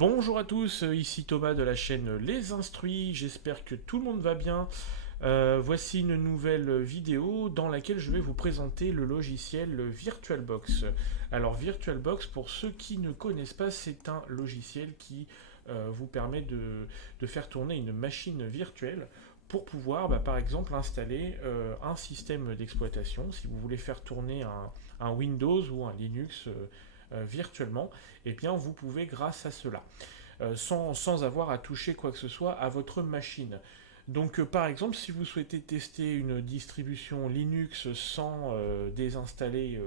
Bonjour à tous, ici Thomas de la chaîne Les Instruits, j'espère que tout le monde va bien. Voici une nouvelle vidéo dans laquelle je vais vous présenter le logiciel VirtualBox. Alors VirtualBox, pour ceux qui ne connaissent pas, c'est un logiciel qui vous permet de faire tourner une machine virtuelle pour pouvoir, par exemple, installer un système d'exploitation. Si vous voulez faire tourner un Windows ou un Linux virtuellement, eh bien vous pouvez grâce à cela, sans avoir à toucher quoi que ce soit à votre machine. Donc par exemple, si vous souhaitez tester une distribution Linux sans désinstaller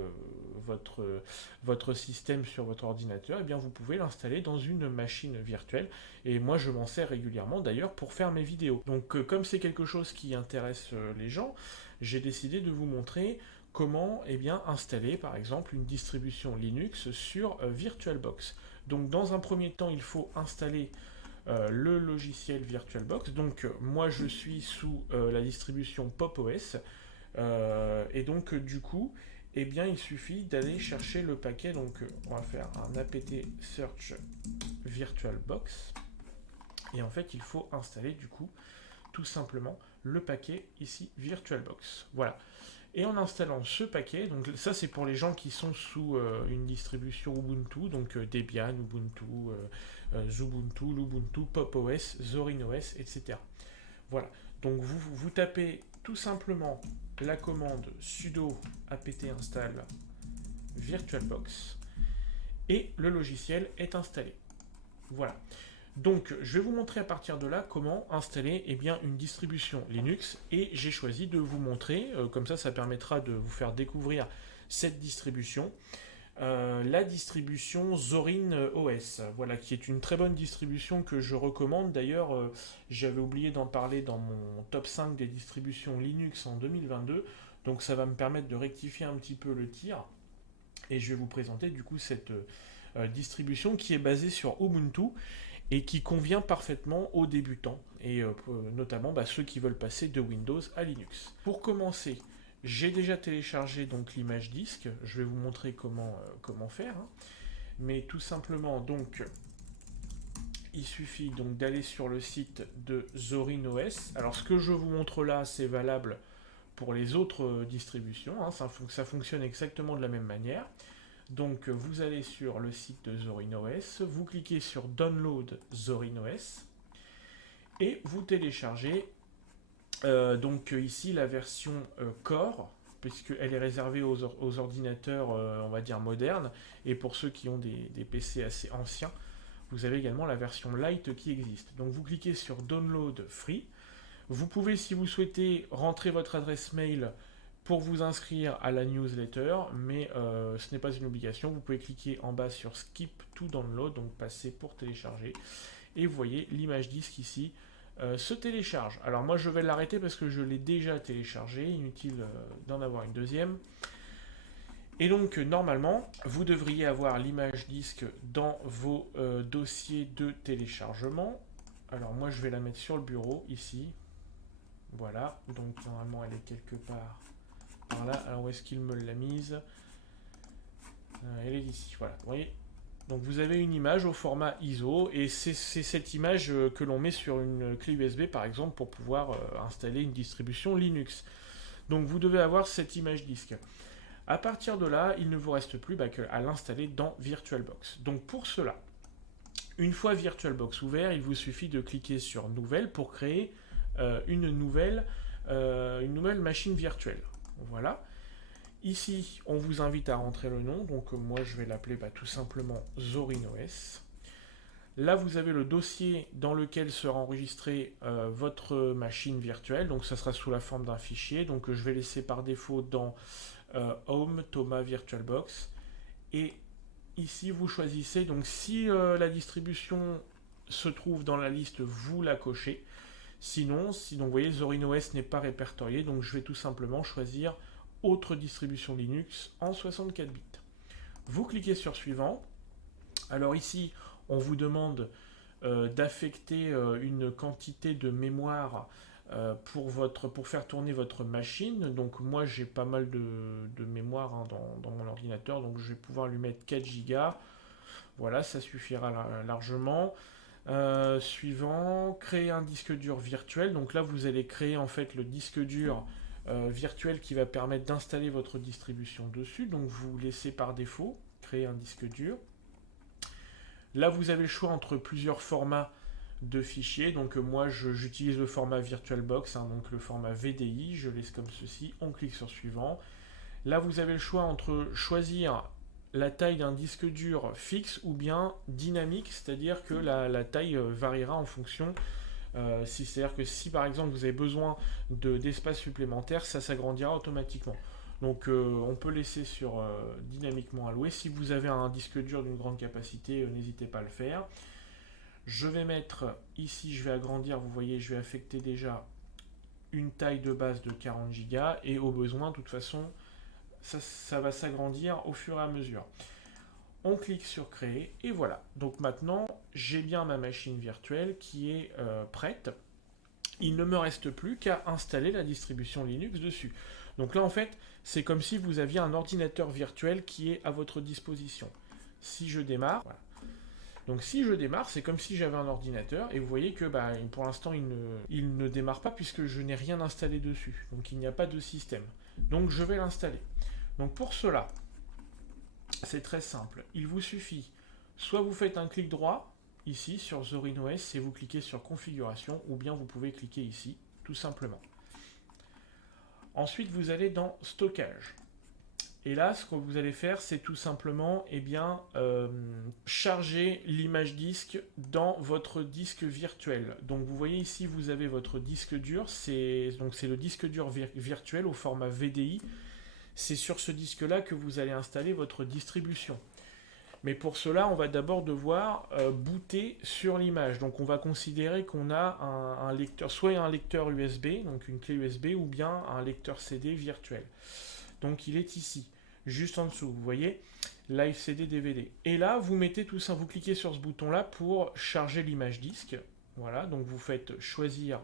votre système sur votre ordinateur, eh bien vous pouvez l'installer dans une machine virtuelle. Et moi je m'en sers régulièrement d'ailleurs pour faire mes vidéos. Donc comme c'est quelque chose qui intéresse les gens, j'ai décidé de vous montrer comment installer par exemple une distribution Linux sur VirtualBox. Donc dans un premier temps, il faut installer le logiciel VirtualBox. Donc moi je suis sous la distribution PopOS. Et donc du coup, il suffit d'aller chercher le paquet. Donc on va faire un apt search VirtualBox. Et en fait, il faut installer du coup tout simplement le paquet ici VirtualBox. Voilà. Et en installant ce paquet, donc ça c'est pour les gens qui sont sous une distribution Ubuntu, donc Debian, Ubuntu, Xubuntu, Lubuntu, PopOS, ZorinOS, etc. Voilà. Donc vous tapez tout simplement la commande sudo apt install VirtualBox et le logiciel est installé. Voilà. Donc, je vais vous montrer à partir de là comment installer une distribution Linux et j'ai choisi de vous montrer, comme ça permettra de vous faire découvrir cette distribution, la distribution Zorin OS, voilà, qui est une très bonne distribution que je recommande. D'ailleurs, j'avais oublié d'en parler dans mon top 5 des distributions Linux en 2022, donc ça va me permettre de rectifier un petit peu le tir et je vais vous présenter du coup cette distribution qui est basée sur Ubuntu et qui convient parfaitement aux débutants et notamment ceux qui veulent passer de Windows à Linux. Pour commencer, j'ai déjà téléchargé donc l'image disque, je vais vous montrer comment faire, hein. Mais tout simplement donc il suffit donc d'aller sur le site de ZorinOS. Alors ce que je vous montre là, c'est valable pour les autres distributions, hein. Ça fonctionne exactement de la même manière. Donc vous allez sur le site de ZorinOS, vous cliquez sur Download ZorinOS et vous téléchargez donc ici la version Core, puisqu'elle est réservée aux ordinateurs on va dire modernes, et pour ceux qui ont des PC assez anciens, vous avez également la version Lite qui existe. Donc vous cliquez sur Download Free. Vous pouvez, si vous souhaitez, rentrer votre adresse mail pour vous inscrire à la newsletter, mais ce n'est pas une obligation. Vous pouvez cliquer en bas sur Skip to Download, donc passer pour télécharger, et vous voyez l'image disque ici se télécharge. Alors moi je vais l'arrêter parce que je l'ai déjà téléchargé, inutile d'en avoir une deuxième. Et donc normalement vous devriez avoir l'image disque dans vos dossiers de téléchargement. Alors moi je vais la mettre sur le bureau ici. Voilà, donc normalement elle est quelque part par là. Alors où est-ce qu'il me l'a mise? Elle est ici, voilà, vous voyez. Donc vous avez une image au format ISO et c'est cette image que l'on met sur une clé USB par exemple pour pouvoir installer une distribution Linux. Donc vous devez avoir cette image disque. À partir de là, il ne vous reste plus qu'à l'installer dans VirtualBox. Donc pour cela, une fois VirtualBox ouvert, il vous suffit de cliquer sur Nouvelle pour créer une nouvelle machine virtuelle. Voilà. Ici, on vous invite à rentrer le nom, donc moi je vais l'appeler tout simplement ZorinOS. Là, vous avez le dossier dans lequel sera enregistrée votre machine virtuelle, donc ça sera sous la forme d'un fichier, donc je vais laisser par défaut dans Home, Thomas VirtualBox, et ici vous choisissez, donc si la distribution se trouve dans la liste, vous la cochez, sinon, vous voyez, ZorinOS n'est pas répertorié, donc je vais tout simplement choisir autre distribution Linux en 64 bits. Vous cliquez sur suivant. Alors ici, on vous demande d'affecter une quantité de mémoire pour faire tourner votre machine. Donc moi j'ai pas mal de mémoire dans mon ordinateur, donc je vais pouvoir lui mettre 4 Go. Voilà, ça suffira largement. Suivant, créer un disque dur virtuel. Donc là, vous allez créer en fait le disque dur virtuel qui va permettre d'installer votre distribution dessus. Donc vous laissez par défaut créer un disque dur. Là, vous avez le choix entre plusieurs formats de fichiers. Donc moi, j'utilise le format VirtualBox, hein, donc le format VDI. Je laisse comme ceci. On clique sur suivant. Là, vous avez le choix entre choisir la taille d'un disque dur fixe ou bien dynamique, c'est-à-dire que la taille variera en fonction. C'est-à-dire que si par exemple vous avez besoin d'espace supplémentaire, ça s'agrandira automatiquement. Donc on peut laisser sur dynamiquement alloué. Si vous avez un disque dur d'une grande capacité, n'hésitez pas à le faire. Je vais mettre ici, je vais agrandir, vous voyez, je vais affecter déjà une taille de base de 40 Go et au besoin, de toute façon, ça va s'agrandir au fur et à mesure. On clique sur créer et voilà. Donc maintenant, j'ai bien ma machine virtuelle qui est prête. Il ne me reste plus qu'à installer la distribution Linux dessus. Donc là, en fait, c'est comme si vous aviez un ordinateur virtuel qui est à votre disposition. Si je démarre, voilà. Donc si je démarre, c'est comme si j'avais un ordinateur, et vous voyez que pour l'instant, il ne démarre pas puisque je n'ai rien installé dessus. Donc il n'y a pas de système. Donc je vais l'installer. Donc pour cela, c'est très simple. Il vous suffit, soit vous faites un clic droit, ici, sur Zorin OS, et vous cliquez sur Configuration, ou bien vous pouvez cliquer ici, tout simplement. Ensuite, vous allez dans Stockage. Et là, ce que vous allez faire, c'est tout simplement charger l'image disque dans votre disque virtuel. Donc vous voyez ici, vous avez votre disque dur, c'est le disque dur virtuel au format VDI. C'est sur ce disque-là que vous allez installer votre distribution. Mais pour cela, on va d'abord devoir booter sur l'image. Donc on va considérer qu'on a un lecteur, soit un lecteur USB, donc une clé USB, ou bien un lecteur CD virtuel. Donc il est ici, juste en dessous, vous voyez, Live CD DVD. Et là, vous mettez tout ça, vous cliquez sur ce bouton-là pour charger l'image disque. Voilà, donc vous faites choisir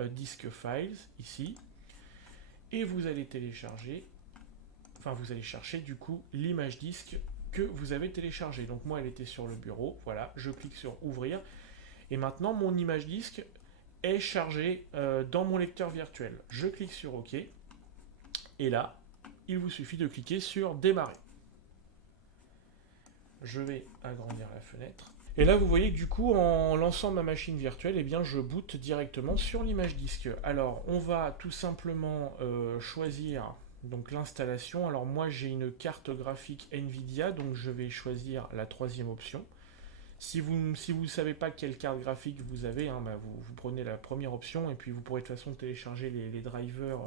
Disk Files, ici, et vous allez télécharger, vous allez chercher du coup l'image disque que vous avez téléchargée. Donc moi, elle était sur le bureau, voilà, je clique sur Ouvrir, et maintenant mon image disque est chargée dans mon lecteur virtuel. Je clique sur OK, et là, il vous suffit de cliquer sur Démarrer. Je vais agrandir la fenêtre. Et là, vous voyez que du coup, en lançant ma machine virtuelle, eh bien, je boot directement sur l'image disque. Alors, on va tout simplement choisir donc l'installation. Alors moi, j'ai une carte graphique NVIDIA, donc je vais choisir la troisième option. Si vous ne savez pas quelle carte graphique vous avez, vous prenez la première option et puis vous pourrez de toute façon télécharger les drivers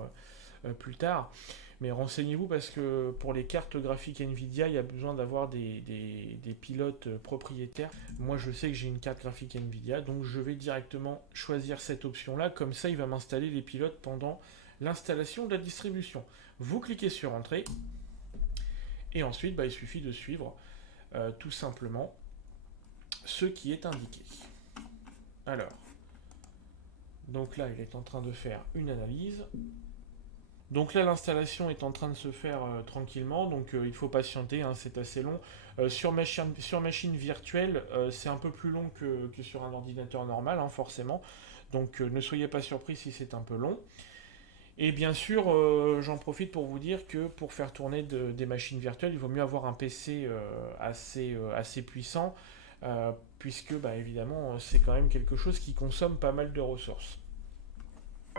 plus tard. Mais renseignez-vous parce que pour les cartes graphiques NVIDIA, il y a besoin d'avoir des pilotes propriétaires. Moi, je sais que j'ai une carte graphique NVIDIA, donc je vais directement choisir cette option-là. Comme ça, il va m'installer les pilotes pendant l'installation de la distribution. Vous cliquez sur Entrée. Et ensuite, il suffit de suivre tout simplement ce qui est indiqué. Alors, donc là, il est en train de faire une analyse. Donc là, l'installation est en train de se faire tranquillement, donc il faut patienter, hein, c'est assez long. Sur machine virtuelle, c'est un peu plus long que sur un ordinateur normal, hein, forcément. Donc ne soyez pas surpris si c'est un peu long. Et bien sûr, j'en profite pour vous dire que pour faire tourner des machines virtuelles, il vaut mieux avoir un PC assez puissant, puisque évidemment, c'est quand même quelque chose qui consomme pas mal de ressources.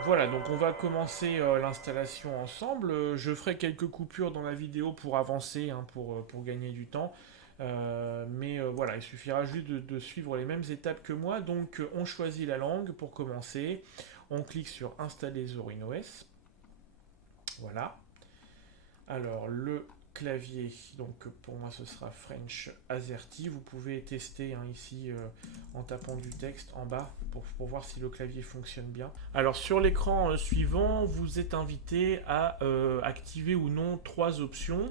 Voilà, donc on va commencer l'installation ensemble. Je ferai quelques coupures dans la vidéo pour avancer, hein, pour gagner du temps. Mais voilà, il suffira juste de suivre les mêmes étapes que moi. Donc on choisit la langue pour commencer. On clique sur Installer Zorin OS. Voilà. Alors le clavier, donc pour moi ce sera French AZERTY. Vous pouvez tester ici en tapant du texte en bas pour voir si le clavier fonctionne bien. Alors sur l'écran suivant, vous êtes invité à activer ou non 3 options.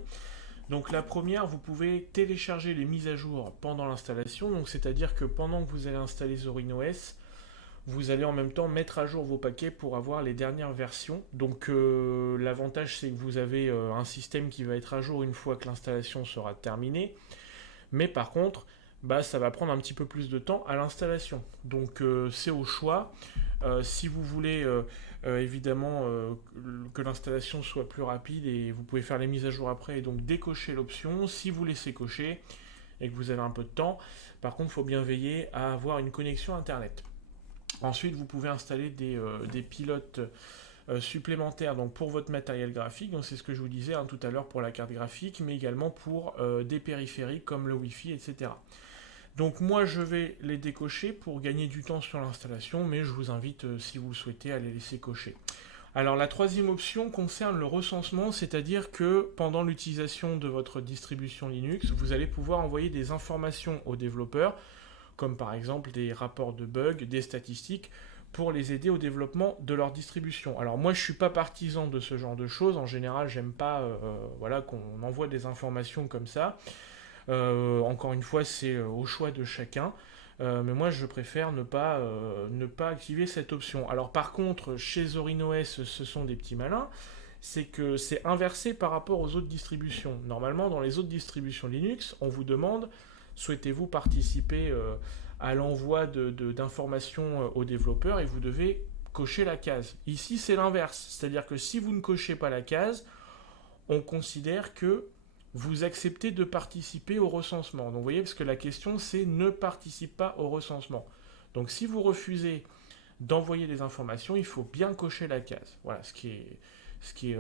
Donc la première, vous pouvez télécharger les mises à jour pendant l'installation. Donc c'est-à-dire que pendant que vous allez installer Zorin OS, vous allez en même temps mettre à jour vos paquets pour avoir les dernières versions. Donc l'avantage, c'est que vous avez un système qui va être à jour une fois que l'installation sera terminée. Mais par contre, bah, ça va prendre un petit peu plus de temps à l'installation. Donc c'est au choix. Si vous voulez évidemment que l'installation soit plus rapide et vous pouvez faire les mises à jour après et donc décocher l'option. Si vous laissez cocher et que vous avez un peu de temps, par contre il faut bien veiller à avoir une connexion internet. Ensuite vous pouvez installer des pilotes supplémentaires donc pour votre matériel graphique, donc c'est ce que je vous disais hein, tout à l'heure pour la carte graphique, mais également pour des périphériques comme le Wi-Fi, etc. Donc moi je vais les décocher pour gagner du temps sur l'installation, mais je vous invite si vous le souhaitez à les laisser cocher. Alors la troisième option concerne le recensement, c'est-à-dire que pendant l'utilisation de votre distribution Linux, vous allez pouvoir envoyer des informations aux développeurs, comme par exemple des rapports de bugs, des statistiques, pour les aider au développement de leur distribution. Alors moi je suis pas partisan de ce genre de choses, en général j'aime pas voilà, qu'on envoie des informations comme ça. Encore une fois, c'est au choix de chacun. Mais moi, je préfère ne pas activer cette option. Alors, par contre, chez Zorin OS, ce sont des petits malins. C'est que c'est inversé par rapport aux autres distributions. Normalement, dans les autres distributions Linux, on vous demande souhaitez-vous participer à l'envoi d'informations aux développeurs et vous devez cocher la case. Ici, c'est l'inverse. C'est-à-dire que si vous ne cochez pas la case, on considère que vous acceptez de participer au recensement. Donc vous voyez, parce que la question c'est ne participe pas au recensement. Donc si vous refusez d'envoyer des informations, il faut bien cocher la case. Voilà, ce qui est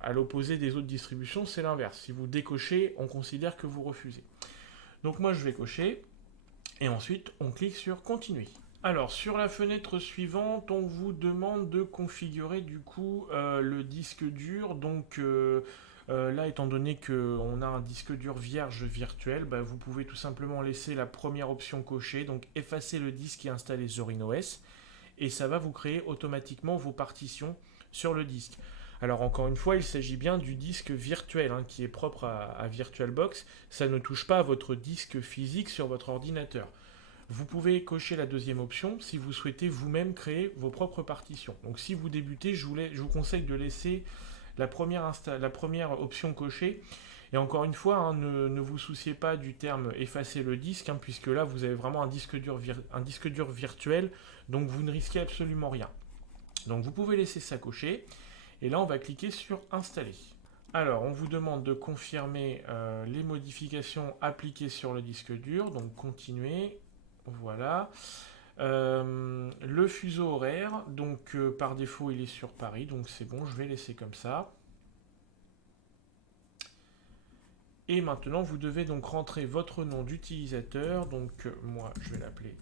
à l'opposé des autres distributions, c'est l'inverse. Si vous décochez, on considère que vous refusez. Donc moi je vais cocher, et ensuite on clique sur continuer. Alors sur la fenêtre suivante, on vous demande de configurer du coup le disque dur. Donc là, étant donné qu'on a un disque dur vierge virtuel, bah, vous pouvez tout simplement laisser la première option cochée, donc effacer le disque et installer Zorin OS, et ça va vous créer automatiquement vos partitions sur le disque. Alors encore une fois, il s'agit bien du disque virtuel hein, qui est propre à VirtualBox, ça ne touche pas à votre disque physique sur votre ordinateur. Vous pouvez cocher la deuxième option si vous souhaitez vous-même créer vos propres partitions. Donc si vous débutez, je vous conseille de laisser la première option cochée. Et encore une fois, hein, ne vous souciez pas du terme effacer le disque, hein, puisque là vous avez vraiment un disque dur virtuel, donc vous ne risquez absolument rien. Donc vous pouvez laisser ça cocher, et là on va cliquer sur installer. Alors on vous demande de confirmer les modifications appliquées sur le disque dur, donc continuer, voilà. Le fuseau horaire, donc par défaut il est sur Paris, donc c'est bon, je vais laisser comme ça. Et maintenant vous devez donc rentrer votre nom d'utilisateur, donc moi je vais l'appeler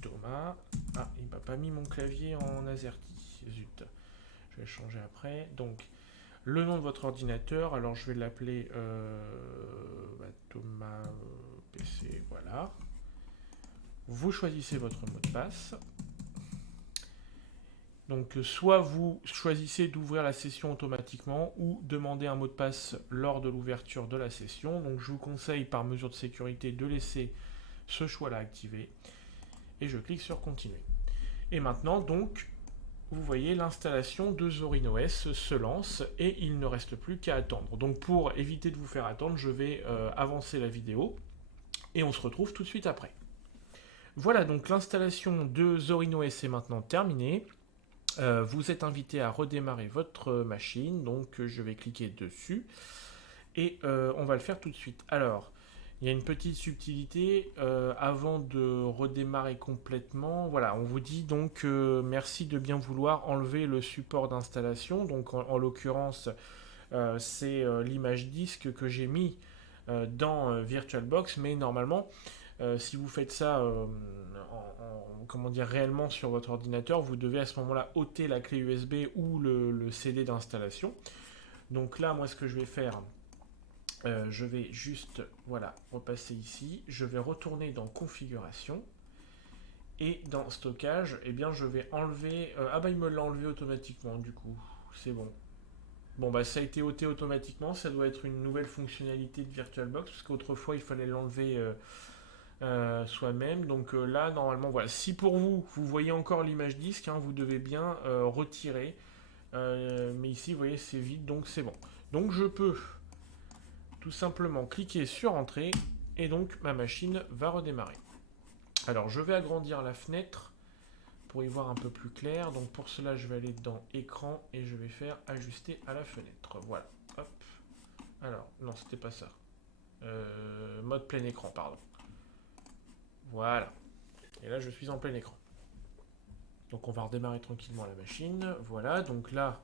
Thomas. Ah, il m'a pas mis mon clavier en AZERTY, zut, je vais changer après. Donc le nom de votre ordinateur, alors je vais l'appeler Thomas PC, voilà. Vous choisissez votre mot de passe. Donc soit vous choisissez d'ouvrir la session automatiquement ou demandez un mot de passe lors de l'ouverture de la session. Donc je vous conseille par mesure de sécurité de laisser ce choix-là activé. Et je clique sur continuer. Et maintenant donc, vous voyez l'installation de Zorin OS se lance et il ne reste plus qu'à attendre. Donc pour éviter de vous faire attendre, je vais avancer la vidéo et on se retrouve tout de suite après. Voilà, donc l'installation de Zorin OS est maintenant terminée. Vous êtes invité à redémarrer votre machine, donc je vais cliquer dessus et on va le faire tout de suite. Alors, il y a une petite subtilité avant de redémarrer complètement. Voilà, on vous dit donc merci de bien vouloir enlever le support d'installation. Donc en l'occurrence, c'est l'image disque que j'ai mis dans VirtualBox, mais normalement, si vous faites ça réellement sur votre ordinateur, vous devez à ce moment-là ôter la clé USB ou le CD d'installation. Donc là, moi, ce que je vais faire, je vais juste repasser ici. Je vais retourner dans configuration. Et dans stockage, eh bien, je vais enlever... il me l'a enlevé automatiquement, du coup. C'est bon. Bon, bah, ça a été ôté automatiquement. Ça doit être une nouvelle fonctionnalité de VirtualBox, parce qu'autrefois, il fallait l'enlever... soi-même. Donc là, normalement, voilà. Si pour vous, vous voyez encore l'image disque, hein, vous devez bien retirer. Mais ici, vous voyez, c'est vide, donc c'est bon. Donc je peux tout simplement cliquer sur Entrée et donc ma machine va redémarrer. Alors je vais agrandir la fenêtre pour y voir un peu plus clair. Donc pour cela, je vais aller dans écran et je vais faire ajuster à la fenêtre. Voilà. Hop. Alors, non, c'était pas ça. Mode plein écran, pardon. Voilà. Et là, je suis en plein écran. Donc on va redémarrer tranquillement la machine. Voilà, donc là,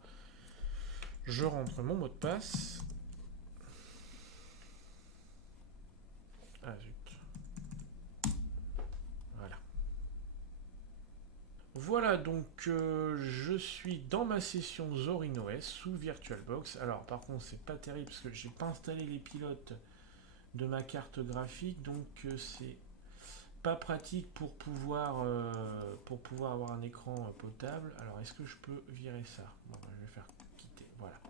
je rentre mon mot de passe. Ah zut. Voilà. Voilà, donc je suis dans ma session Zorin OS sous VirtualBox. Alors par contre, c'est pas terrible parce que j'ai pas installé les pilotes de ma carte graphique, donc c'est pas pratique pour pouvoir avoir un écran potable. Alors est-ce que je peux virer ça? Bon, je vais faire quitter. Voilà.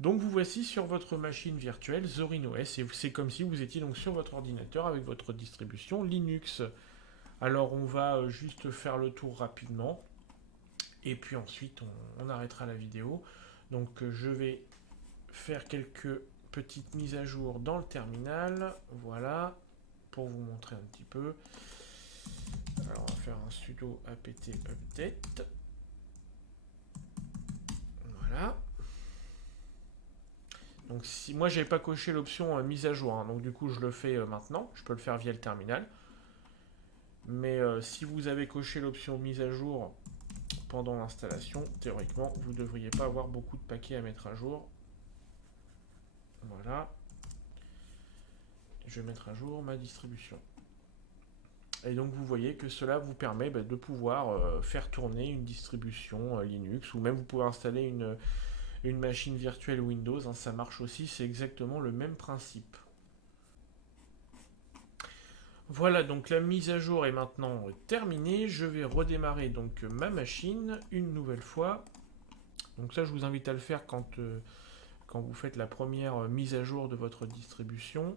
Donc vous voici sur votre machine virtuelle Zorin OS et c'est comme si vous étiez donc sur votre ordinateur avec votre distribution Linux. Alors on va juste faire le tour rapidement et puis ensuite on arrêtera la vidéo. Donc je vais faire quelques petites mises à jour dans le terminal. Voilà, pour vous montrer un petit peu. Alors on va faire un sudo apt update. Voilà. Donc si moi j'avais pas coché l'option mise à jour, hein, donc du coup je le fais maintenant. Je peux le faire via le terminal. Mais si vous avez coché l'option mise à jour pendant l'installation, théoriquement, vous ne devriez pas avoir beaucoup de paquets à mettre à jour. Voilà. Je vais mettre à jour ma distribution. Et donc vous voyez que cela vous permet de pouvoir faire tourner une distribution Linux, ou même vous pouvez installer une machine virtuelle Windows, hein, ça marche aussi, c'est exactement le même principe. Voilà, donc la mise à jour est maintenant terminée. Je vais redémarrer donc ma machine une nouvelle fois. Donc ça, je vous invite à le faire quand vous faites la première mise à jour de votre distribution.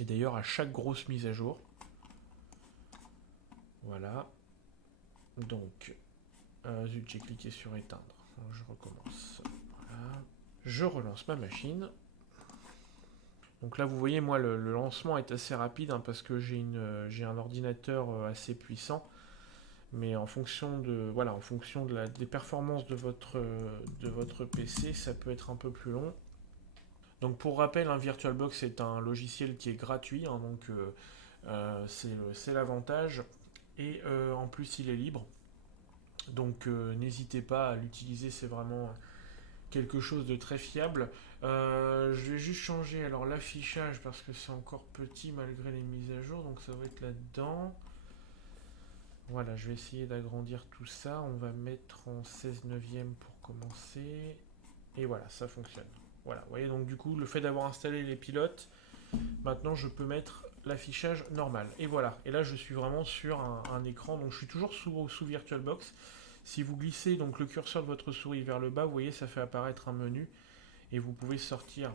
Et d'ailleurs, à chaque grosse mise à jour. Voilà. Donc, zut, j'ai cliqué sur éteindre. Donc, je recommence. Voilà. Je relance ma machine. Donc là, vous voyez, moi, le lancement est assez rapide hein, parce que j'ai un ordinateur assez puissant. Mais en fonction des performances de votre PC, ça peut être un peu plus long. Donc pour rappel, VirtualBox est un logiciel qui est gratuit, hein, donc c'est l'avantage. Et en plus, il est libre. Donc n'hésitez pas à l'utiliser, c'est vraiment quelque chose de très fiable. Je vais juste changer alors l'affichage parce que c'est encore petit malgré les mises à jour, donc ça va être là-dedans. Voilà, je vais essayer d'agrandir tout ça. On va mettre en 16 neuvième pour commencer. Et voilà, ça fonctionne. Voilà, vous voyez, donc du coup, le fait d'avoir installé les pilotes, maintenant je peux mettre l'affichage normal. Et voilà, et là je suis vraiment sur un écran, donc je suis toujours sous VirtualBox. Si vous glissez donc le curseur de votre souris vers le bas, vous voyez, ça fait apparaître un menu et vous pouvez sortir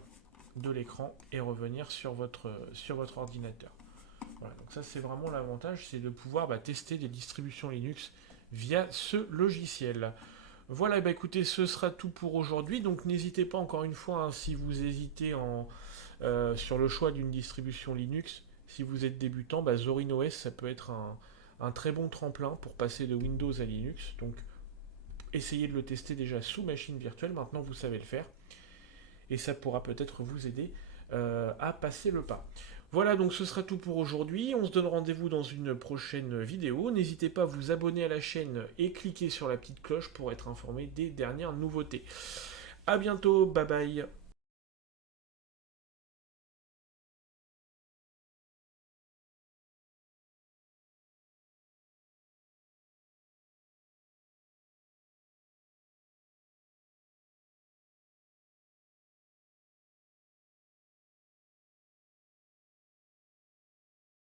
de l'écran et revenir sur votre ordinateur. Voilà, donc ça c'est vraiment l'avantage, c'est de pouvoir tester des distributions Linux via ce logiciel. Voilà, écoutez, ce sera tout pour aujourd'hui, donc n'hésitez pas encore une fois, hein, si vous hésitez sur le choix d'une distribution Linux, si vous êtes débutant, Zorin OS ça peut être un très bon tremplin pour passer de Windows à Linux, donc essayez de le tester déjà sous machine virtuelle, maintenant vous savez le faire, et ça pourra peut-être vous aider à passer le pas. Voilà, donc ce sera tout pour aujourd'hui. On se donne rendez-vous dans une prochaine vidéo. N'hésitez pas à vous abonner à la chaîne et cliquer sur la petite cloche pour être informé des dernières nouveautés. A bientôt, bye bye.